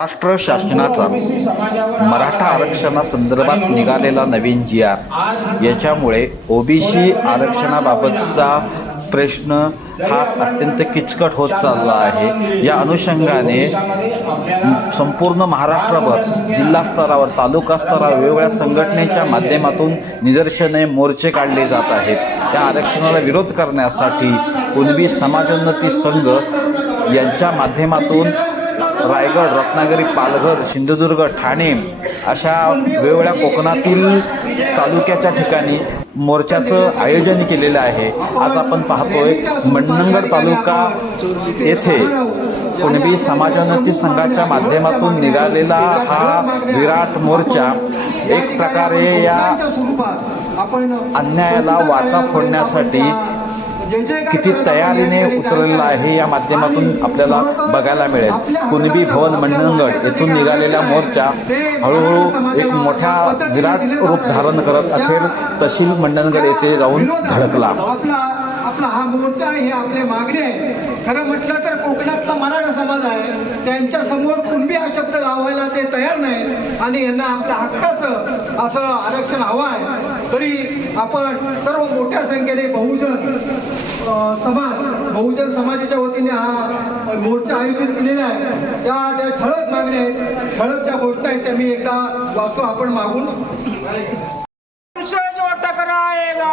महाराष्ट्र शासनाचा मराठा आरक्षणासंदर्भात निघालेला नवीन जी आर याच्यामुळे ओबीसी आरक्षणाबाबतचा प्रश्न हा अत्यंत किचकट होत चालला आहे. या अनुषंगाने संपूर्ण महाराष्ट्रावर जिल्हा स्तरावर तालुका स्तरावर वेगवेगळ्या संघटनेच्या माध्यमातून निदर्शने मोर्चे काढले जात आहेत. या आरक्षणाला विरोध करण्यासाठी कुणबी समाजोन्नती संघ यांच्या माध्यमातून रायगड रत्नागिरी पालघर सिंधुदुर्ग ठाणे अशा वेगवेगळ्या कोकणातील तालुक्याच्या ठिकाणी मोर्चाचं आयोजन केलेलं आहे. आज आपण पाहतोय मंडणगड तालुका येथे कुणबी समाजोन्नती संघाच्या माध्यमातून निघालेला हा विराट मोर्चा एक प्रकारे या अन्यायाला वाचा फोडण्यासाठी किती तयारीने उतरलेला आहे या माध्यमातून आपल्याला बघायला मिळेल. कुणबी भवन मंडणगड येथून निघालेला मोर्चा हळूहळू एक मोठ्या विराट रूप धारण करत अखेर तहसील मंडणगड येथे जाऊन धडकला. आपला हा मोर्चा आहे हे आपले मागणी आहे. खरं म्हटलं तर कोकणातला मराठा समाज आहे. त्यांच्यासमोर कुणबी हा शब्द लावायला ते तयार नाहीत आणि यांना आपल्या हक्काचं असं आरक्षण हवं आहे. तरी आपण सर्व मोठ्या संख्येने बहुजन समाज बहुजन समाजाच्या वतीने हा मोर्चा आयोजित केलेला आहे. त्या त्या ठळक मागण्या आहेत. ठळक ज्या गोष्टी आहेत त्या मी एकदा वाचतो आपण मागून. टकराएगा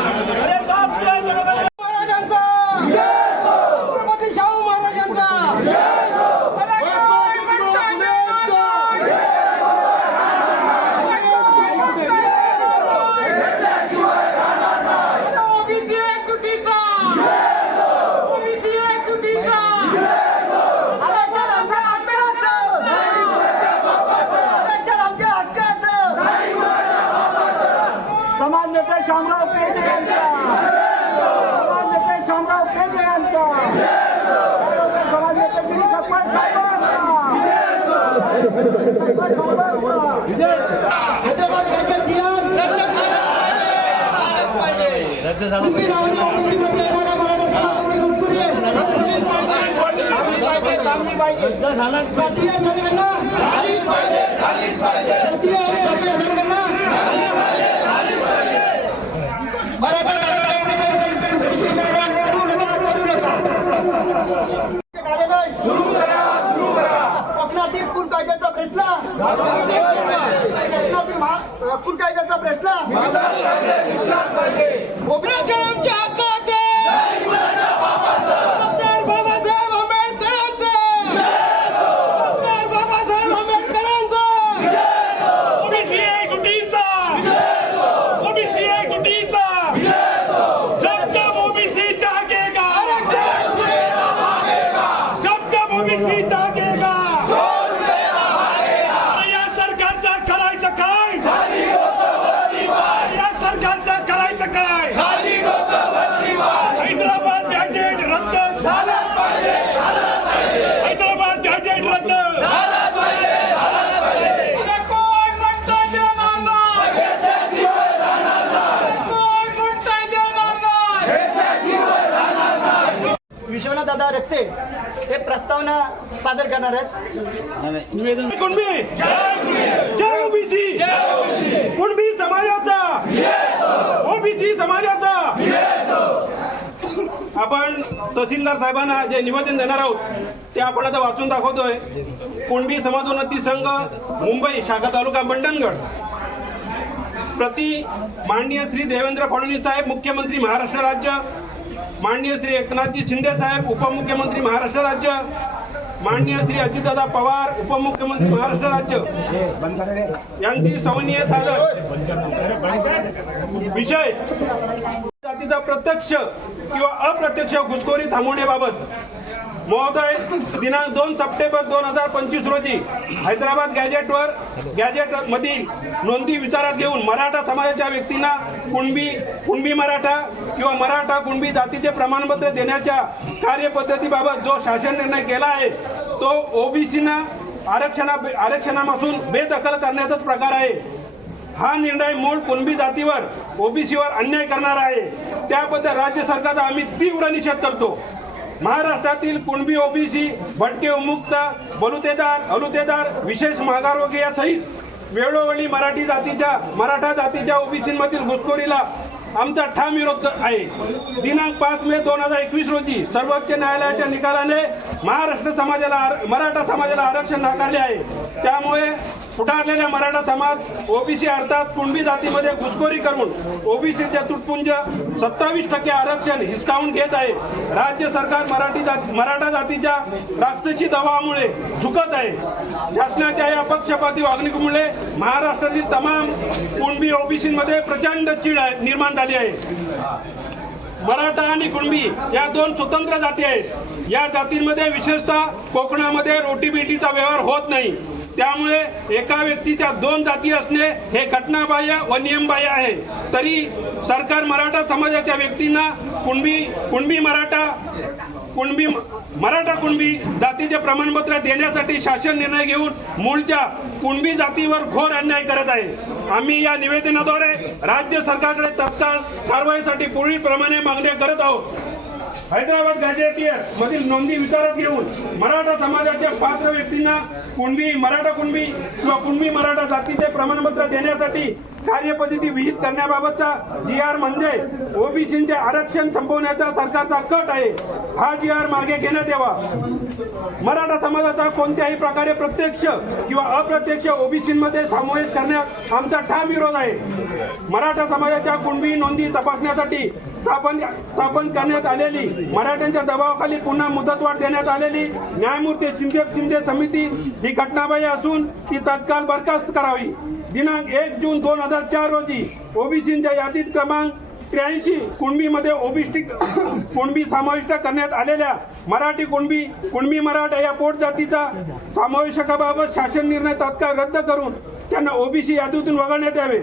महाराजांचा छत्रपती शाहू महाराजांचा ओबीसी एकजुटीचा ओबीसी एकजुटीचा आरक्षण आमच्या हक्काचं आरक्षण आमच्या हक्काचं समाज नेते शामराव पेटे यांचा समाज नेते शामराव पेटे यांचा समाज नेते गिरीश अप्पा साहेबांचा हैदराबाद गॅजेट जिहाद तुम्ही नावाने ओबीसीमध्ये येणाऱ्या मराठा समाजाची घुसखोरी आहे. जातीय जनगणना जातीय आणि जातीय जनगणना मराठा समाजाच्या विषयी निर्णय करू कोकणातील कायद्याचा प्रश्न कायद्याचा प्रश्न आरक्षण आमच्या हक्काचं डॉक्टर बाबासाहेब आंबेडकरांचं डॉक्टर बाबासाहेब आंबेडकरांचं ओबीसी एकजुटीचा ओबीसी एकजुटीचा जब जब ओबीसी जागेगा जब जब ओबीसी जागेगा या सरकारचा करायचं काय या सरकारचं करायचं काय हैदराबाद गॅजेट रद्द झालं हैदराबाद गॅजेट रद्द अरे कोण म्हणतोय देणार नाही कोण म्हणतोय देणार नाही विश्वनाथ हे प्रस्तावना सादर करणार आहेत. कुणबी. जय ओबीसी. कुणबी समाजाचा. ओबीसी समाजाचा. आपण तहसीलदार साहेबांना जे निवेदन देणार आहोत ते आपण आता वाचून दाखवतोय. कुणबी समाजोन्नती संघ मुंबई शाखा तालुका मंडणगड. प्रति माननीय श्री देवेंद्र फडणवीस साहेब मुख्यमंत्री महाराष्ट्र राज्य माननीय श्री एकनाथजी शिंदे साहेब उपमुख्यमंत्री महाराष्ट्र राज्य. माननीय श्री अजितदादा पवार उपमुख्यमंत्री महाराष्ट्र राज्य. यांची सवनीय साधन. विषय. जातीचा प्रत्यक्ष किंवा अप्रत्यक्ष घुसखोरी थांबवण्याबाबत. महोदय दिनांक दोन सप्टेंबर दोन हजार पंचवीस रोजी हैदराबाद गॅजेटवर गॅजेट मधील नोंदी विचारात घेऊन मराठा समाजाच्या व्यक्तींना कुणबी कुणबी मराठा किंवा मराठा कुणबी जातीचे प्रमाणपत्र देण्याच्या कार्यपद्धतीबाबत जो शासन निर्णय केला आहे तो ओबीसीना आरक्षणा आरक्षणापासून बेदखल करण्याचाच प्रकार आहे. हा निर्णय मूळ कुणबी जातीवर ओबीसीवर अन्याय करणारा आहे. त्याबद्दल राज्य सरकारचा आम्ही तीव्र निषेध करतो. महाराष्ट्रातील कुणबी ओबीसी भटके उमुक्त बलुतेदार अलुतेदार विशेष मागासवर्गीय सहित वेळोवेळी मराठी जातीच्या मराठा जातीच्या ओबीसीमधील घुसखोरीला आमचा ठाम विरोध आहे. दिनांक पाच मे दोन हजार एकवीस रोजी सर्वोच्च न्यायालयाच्या निकालाने महाराष्ट्र समाजाला आर- मराठा समाजाला आरक्षण नाकारले आहे. त्यामुळे फुटारलेल्या मराठा समाज ओबीसी अर्थात कुणबी जातीमध्ये घुसखोरी करून ओबीसीचे तुटपुंज सत्तावीस टक्के आरक्षण हिसकावून घेत आहे. राज्य सरकार मराठी जाती मराठा जातीच्या राक्षसी दबावामुळे झुकत आहे. शासनाच्या या पक्षपाती वागणुकीमुळे महाराष्ट्रातील तमाम कुणबी ओबीसीमध्ये प्रचंड चीड निर्माण झाली आहे. मराठा आणि कुणबी या दोन स्वतंत्र जाती आहेत. या जातींमध्ये विशेषतः कोकणामध्ये रोटीबेटीचा व्यवहार होत नाही. त्यामुळे एका व्यक्तीच्या दोन जाती असणे हे घटनाबाह्य व नियमबाह्य आहे. तरी सरकार मराठा समाजाच्या व्यक्तींना कुणबी कुणबी मराठा कुणबी मराठा कुणबी जातीचे प्रमाणपत्र देण्यासाठी शासन निर्णय घेऊन मूळच्या कुणबी जातीवर घोर अन्याय करत आहे. आम्ही या निवेदनाद्वारे राज्य सरकारकडे तत्काळ कारवाईसाठी पुढीलप्रमाणे मागण्या करत आहोत. हैदराबाद गॅजेटियर मधील नोंदी विचारात घेऊन मराठा समाजाच्या पात्र व्यक्तींना कुणबी मराठा कुणबी किंवा कुणबी मराठा जातीचे प्रमाणपत्र देण्यासाठी कार्यपद्धती विहित करण्याबाबतचा जी आर म्हणजे ओबीसीचे आरक्षण संपवण्याचा सरकारचा कट आहे. हा जी आर मागे घेण्यात यावा. मराठा समाजाचा कोणत्याही प्रकारे प्रत्यक्ष किंवा अप्रत्यक्ष ओबीसीमध्ये समावेश करण्यात आमचा ठाम विरोध आहे. मराठा समाजाच्या कुणबी नोंदी तपासण्यासाठी स्थापन स्थापन करण्यात आलेली मराठ्यांच्या दबावाखाली पुन्हा मुदतवाढ देण्यात आलेली न्यायमूर्ती शिंदे शिंदे समिती ही घटनाबाह्य असून ती तत्काळ बरखास्त करावी. दिनांक एक जून दोन हजार हजार चार रोजी ओबीसीच्या यादीत क्रमांक त्र्याऐंशी कुणबीमध्ये ओबीसी कुणबी समाविष्ट करण्यात आलेल्या मराठी कुणबी कुणबी मराठा या पोट जातीचा समावेशकाबाबत शासन निर्णय तात्काळ रद्द करून त्यांना ओबीसी यादीतून वगळण्यात यावे.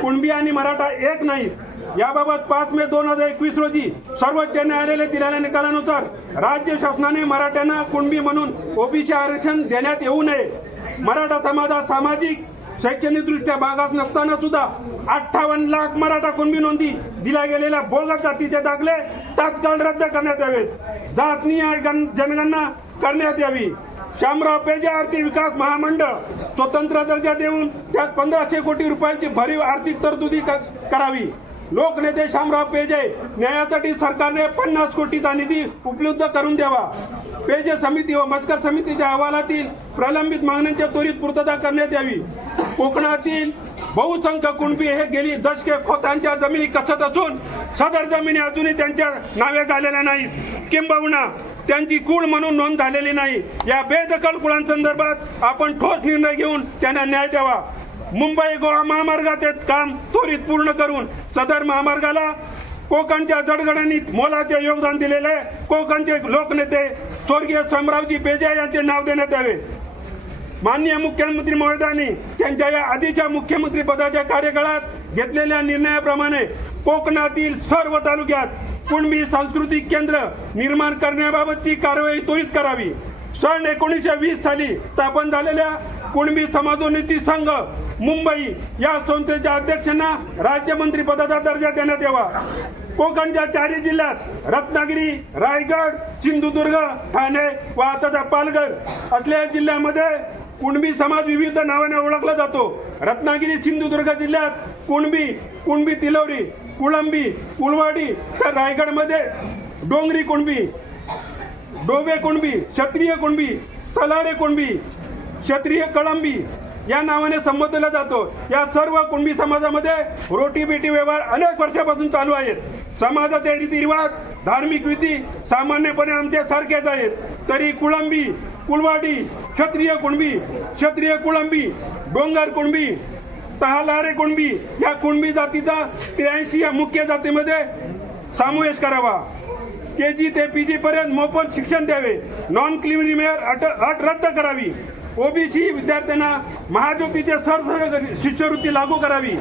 कुणबी आणि मराठा एक नाहीत. याबाबत पाच मे दोन हजार एकवीस रोजी सर्वोच्च न्यायालयाने दिलेल्या निकालानुसार राज्य शासनाने मराठ्यांना कुणबी म्हणून ओबीसी आरक्षण देण्यात येऊ नये. मराठा समाजात सामाजिक शैक्षणिकदृष्ट्या भागात नसताना सुद्धा अठ्ठावन्न लाख मराठा कुणबी नोंदी दिल्या गेलेल्या बोगस जातीचे दाखले तात्काळ रद्द करण्यात यावेत. जातनीय गण- जनगणना करण्यात यावी. शामराव पेजे आर्थिक विकास महामंडळ स्वतंत्र दर्जा देऊन त्यात पंधराशे कोटी रुपयांची भरीव आर्थिक तरतुदी क- करावी. लोकनेते शामराव पेजे न्यायासाठी सरकारने पन्नास कोटीचा निधी उपलब्ध करून द्यावा. पेजे समिती व मस्कर समितीच्या अहवालातील प्रलंबित मागण्यांच्या त्वरित पूर्तता करण्यात यावी. कोकणातील बहुसंख्य कुणबी हे गेली दशके खोतांच्या जमिनी कसत असून सदर जमिनी अजूनही त्यांच्या नावे झालेल्या नाहीत. किंबहुना त्यांची कुळ म्हणून नोंद झालेली नाही. या बेदखल कुळांसंदर्भात आपण ठोस निर्णय घेऊन त्यांना न्याय द्यावा. मुंबई गोवा महामार्गाचे काम त्वरित पूर्ण करून सदर महामार्गाला कोकणच्या जडगडणीत मोलाचे योगदान दिलेले कोकणचे लोकनेते स्वर्गीय समरावजी पेजा यांचे नाव देण्यात यावे. माननीय मुख्यमंत्री महोदयांनी त्यांच्या या आधीच्या मुख्यमंत्री पदाच्या कार्यकाळात घेतलेल्या निर्णयाप्रमाणे कोकणातील सर्व तालुक्यात कुणबी सांस्कृतिक केंद्र निर्माण करण्याबाबतची कारवाई त्वरित करावी. सन एकोणीसशे वीस साली स्थापन झालेल्या कुणबी समाजोन्नती संघ मुंबई या संस्थेच्या अध्यक्षांना राज्यमंत्री पदाचा दर्जा देण्यात यावा. कोकणच्या चारही जिल्ह्यात रत्नागिरी रायगड सिंधुदुर्ग ठाणे व आताचा पालघर असलेल्या जिल्ह्यामध्ये कुणबी समाज विविध नावाने ओळखला जातो. रत्नागिरी सिंधुदुर्ग जिल्ह्यात कुणबी कुणबी तिलवरी कुळंबी कुलवाडी तर रायगडमध्ये डोंगरी कुणबी डोबे कुणबी क्षत्रिय कुणबी तलारे कुणबी क्षत्रिय कळंबी या नावाने संबोधला जातो. या सर्व कुणबी समाजामध्ये रोटीबेटी व्यवहार अनेक वर्षापासून चालू आहेत. समाजाचे रीतिरिवाज धार्मिक विधी सामान्यपणे आमच्या सारखेच आहेत. तरी कुळंबी कुलवाडी क्षत्रिय कुणबी क्षत्रिय कुळंबी डोंगर कुणबी तहालारे कुणबी या कुणबी जातीचा त्र्याऐंशी या मुख्य जातीमध्ये समावेश करावा. के जी ते पी जी पर्यंत मोफत शिक्षण द्यावे. नॉन क्लिमिनिमेअर अट अट रद्द करावी. ओबीसी विद्यार्थ्यांना महाज्योतीचे सर्व शिष्यवृत्ती लागू करावी.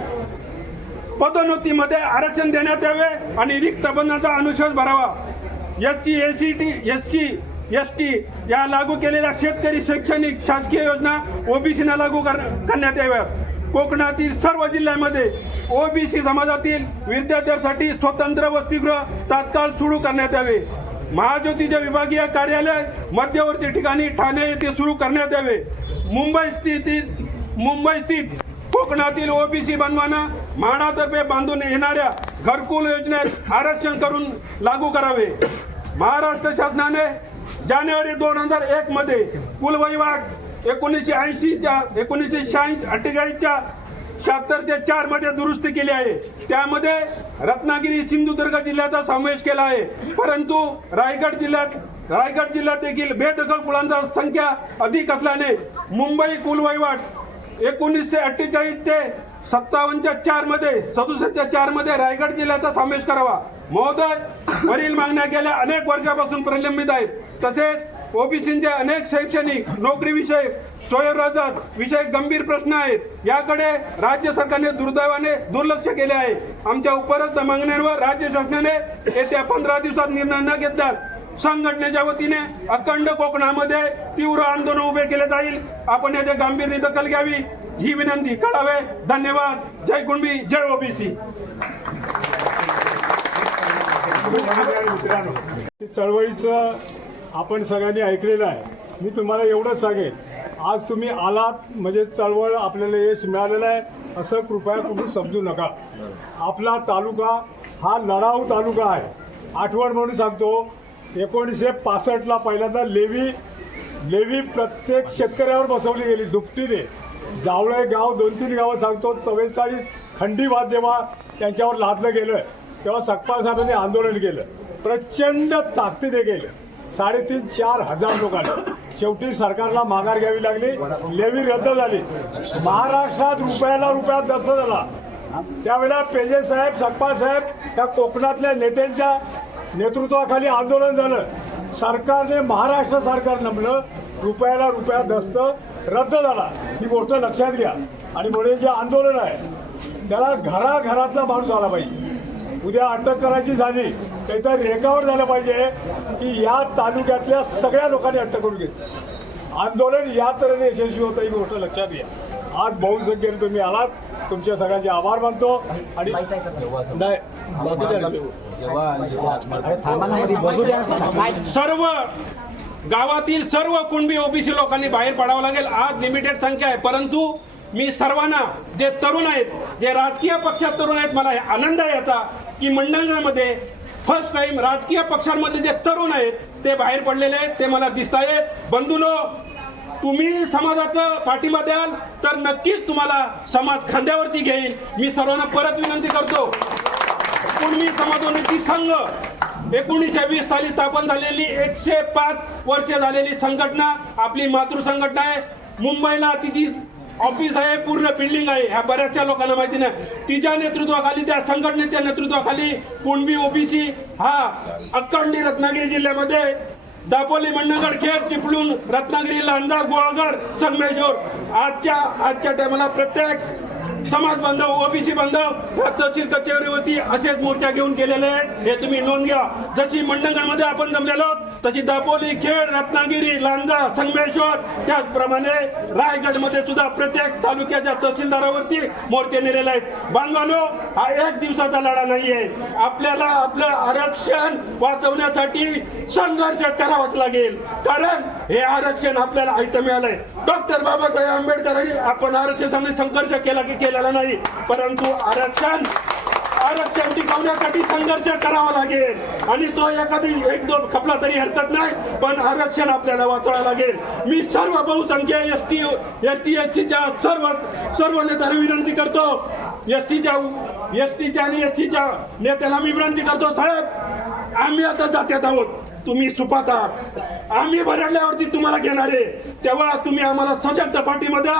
पदोन्नतीमध्ये आरक्षण देण्यात यावे आणि रिक्त पदांचा अनुशोध भरावा. S C S C T S C S T या लागू केलेल्या शेतकरी शैक्षणिक शासकीय योजना ओबीसीना लागू कर- करण्यात याव्यात. कोकणातील सर्व जिल्ह्यामध्ये ओबीसी समाजातील विद्यार्थ्यांसाठी स्वतंत्र वसतिगृह तात्काळ सुरू करण्यात यावे. महाज्योतीचे विभागीय कार्यालय मध्यवर्ती ठिकाणी ठाणे येथे सुरू करण्यात यावे. मुंबई स्थितीत मुंबई स्थित कोकणातील ओबीसी बनवाना म्हाडातर्फे बांधून येणाऱ्या घरकुल योजनेत आरक्षण करून लागू करावे. महाराष्ट्र शासनाने जानेवारी दोन हजार एक मध्ये कुलवहिवाट एकोणीसशे ऐंशीच्या एकोणीसशे शहाऐंशी अठ्ठेचाळीसच्या शहात्तरच्या चारमध्ये दुरुस्ती केली आहे. त्यामध्ये रत्नागिरी सिंधुदुर्ग जिल्ह्याचा समावेश केला आहे. परंतु रायगड जिल्ह्यात रायगड जिल्ह्यात देखील बेदखल कुळांचा संख्या अधिक असल्याने मुंबई कुलवहिवाट एकोणीसशे अठ्ठेचाळीस ते सत्तावन्नच्या चारमध्ये सदुसष्टच्या चारमध्ये रायगड जिल्ह्याचा समावेश करावा. महोदय वरील मागण्या गेल्या अनेक वर्षापासून प्रलंबित आहेत. तसेच ओबीसीचे अनेक शैक्षणिक नोकरी विषय स्वयंरोजगार विषय गंभीर प्रश्न आहेत. याकडे राज्य सरकारने दुर्दैवाने दुर्लक्ष केले आहे. आमच्या उपरोक्त मागण्यांवर राज्य शासनाने येत्या पंधरा दिवसात निर्णय न घेतल्यास संघटनेच्या वतीने अखंड कोकणामध्ये तीव्र आंदोलन उभे केले जाईल. आपण याचे गांभीर्य दखल घ्यावी. ही विनंती कळावे धन्यवाद. जय कुणबी जय ओबीसी. चळवळीचं आपण सगळ्यांनी ऐकलेलं आहे. मी तुम्हाला एवढंच सांगेन. आज तुम्ही आलात म्हणजे चळवळ आपल्याला यश मिळालेलं आहे असं कृपया तुम्ही समजू नका. आपला तालुका हा लढाऊ तालुका आहे. आठवण म्हणून सांगतो एकोणीसशे पासष्टला पहिल्यांदा लेवी लेवी प्रत्येक शेतकऱ्यावर बसवली गेली दुपटीने. जावळे गाव दोन तीन गावं सांगतो चव्वेचाळीस खंडीवाद जेव्हा त्यांच्यावर लादलं गेलं तेव्हा सकपाल साहेबांनी आंदोलन केलं. प्रचंड ताकदीने केलं. साडेतीन चार हजार लोकांना. शेवटी सरकारला माघार घ्यावी लागली. लेवी रद्द झाली. महाराष्ट्रात रुपयाला रुपया जास्त झाला. त्यावेळेला पेजे साहेब सकपाल साहेब त्या कोकणातल्या नेत्यांच्या नेतृत्वाखाली आंदोलन झालं. सरकारने महाराष्ट्र सरकार नमलं. रुपयाला रुपया दस्त रद्द झाला. ही गोष्ट लक्षात घ्या. आणि म्हणून जे आंदोलन आहे त्याला घराघरातला माणूस आला पाहिजे. उद्या अटक करायची झाली तर रेखावर झालं पाहिजे की या तालुक्यातल्या सगळ्या लोकांनी अटक करून घेतली. आंदोलन या तऱ्हेने यशस्वी होतं ही गोष्ट लक्षात घ्या. आज बहुसंख्येने तुम्ही आलात तुमच्या सगळ्यांचे आभार मानतो आणि नाही सर्व गावातील सर्व कुणबी ओबीसी लोकांनी बाहेर पडावं लागेल. आज लिमिटेड संख्या आहे परंतु मी सर्वांना जे तरुण आहेत जे राजकीय पक्षात तरुण आहेत मला हे आनंद आहे याचा की मंडळामध्ये फर्स्ट टाइम राजकीय पक्षांमध्ये जे तरुण आहेत ते बाहेर पडलेले आहेत ते मला दिसत आहेत बंधूनो तुम्ही समाजाचं पाठिंबा द्याल तर नक्कीच तुम्हाला समाज खांद्यावरती घेईल मी सर्वांना परत विनंती करतो. कुणबी समाजोन्नती संघ एकोणीसशे वीस साली स्थापन झालेली एकशे पाच वर्ष झालेली संघटना आपली मातृ संघटना आहे. मुंबईला तिची ऑफिस आहे पूर्ण बिल्डिंग आहे. ह्या बऱ्याचशा लोकांना माहिती नाही. तिच्या नेतृत्वाखाली त्या संघटनेच्या नेतृत्वाखाली कुणबी ओबीसी हा अक्कंडी रत्नागिरी जिल्ह्यामध्ये दापोली मंडणगड खेड चिपळूण रत्नागिरी लांजा गोळगड संगमेश्वर आजच्या आजच्या टायमाला प्रत्येक समाज बांधव ओबीसी बांधव या तहसील कचेरीवरती असेच मोर्चा घेऊन गेलेले आहेत. हे तुम्ही नोंद घ्या. जशी मंडणगडमध्ये आपण जमलेलो आहोत, तशी दापोली खेड रत्नागिरी लांजा संगमेश्वर त्याचप्रमाणे रायगडमध्ये सुद्धा प्रत्येक तालुक्याच्या तहसीलदारावरती मोर्चे नेलेले आहेत. बांधवानो हा एक दिवसाचा लढा नाहीये. आपल्याला आपलं आरक्षण वाचवण्यासाठी संघर्ष करावाच लागेल. कारण हे आरक्षण आपल्याला ऐकतं मिळालंय. डॉक्टर बाबासाहेब आंबेडकरांनी आपण आरक्षणाने संघर्ष केला की केलेला नाही. परंतु आरक्षण आरक्षण टिकवण्यासाठी संघर्ष करावा लागेल. आणि तो एखादी एक दोन खपला तरी हरकत नाही पण आरक्षण आपल्याला वाचवायला लागेल. मी सर्व बहुसंख्य S T S T S सीच्या सर्व सर्व नेत्याला विनंती करतो. एस टीच्या एस टीच्या आणि एस टीच्या नेत्याला मी विनंती करतो साहेब आम्ही आता जात्यात आहोत. तुम्ही सुपात. आहात आम्ही भरडल्यावरती तुम्हाला घेणार आहे. तेव्हा तुम्ही आम्हाला सशक्त पाठीमध्ये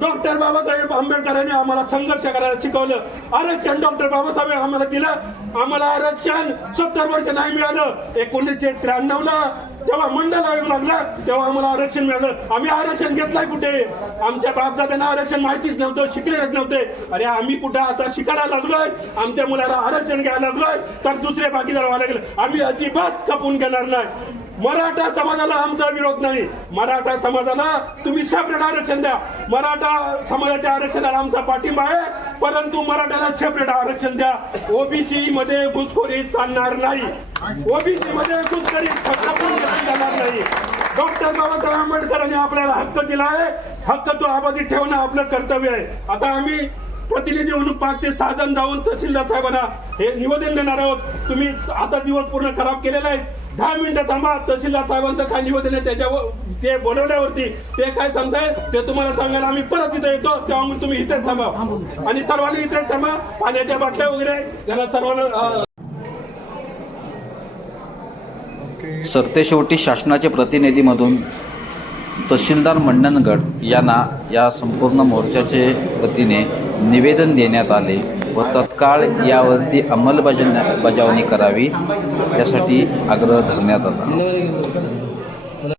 डॉक्टर बाबासाहेब आंबेडकरांनी आम्हाला संघर्ष करायला शिकवलं. आरक्षण डॉक्टर बाबासाहेब आम्हाला दिलं. आम्हाला आरक्षण सत्तर वर्ष नाही मिळालं. एकोणीसशे त्र्याण्णव ला जेव्हा मंडळ आयोग लागला तेव्हा आम्हाला आरक्षण मिळालं. आम्ही आरक्षण घेतलंय कुठे? आमच्या बापदाद्यांना आरक्षण माहितीच नव्हतं शिकलेच नव्हते. अरे आम्ही कुठं आता शिकायला लागलोय? आमच्या मुलाला आरक्षण घ्यायला लागलोय? तर दुसरे बाकीदार व्हायला लागले. आम्ही अजिबात कपून घेणार नाही. मराठा समाजाला आमचा विरोध नाही. मराठा समाजाला तुम्ही सेपरेट आरक्षण द्या. मराठा समाजाच्या आरक्षणाला आमचा पाठिंबा आहे. परंतु मराठ्याला सेपरेट आरक्षण द्या. ओबीसी मध्ये घुसखोरी चालणार नाही. ओबीसी मध्ये घुसखोरी चालणार नाही. डॉक्टर बाबासाहेब आंबेडकरांनी आपल्याला हक्क दिला आहे हक्क तो आबादी ठेवणं आपलं कर्तव्य आहे. आता आम्ही प्रतिनिधी म्हणून पाच ते सहा जण जाऊन तहसीलदार साहेबांना हे निवेदन देणार आहोत. तुम्ही आता दिवस पूर्ण खराब केलेला आहे. दहा मिनिटं थांबा. तहसीलदार साहेबांचं काय निवेदन आहे त्याच्यावर ते बोलवल्यावरती ते काय सांगताय ते तुम्हाला सांगायला आम्ही परत इथे येतो. तेव्हा तुम्ही इथेच थांबा. आणि सर्वांनी इथेच थांबा. पाण्याच्या बाटल्या वगैरे त्याला सर्वांना सरतेशेवटी शासनाचे प्रतिनिधीमधून तहसीलदार मंडनगड यांना या संपूर्ण मोर्चाचे वतीने निवेदन देण्यात आले व तत्काळ यावरती अंमलबजावणी बजावणी करावी यासाठी आग्रह धरण्यात आला.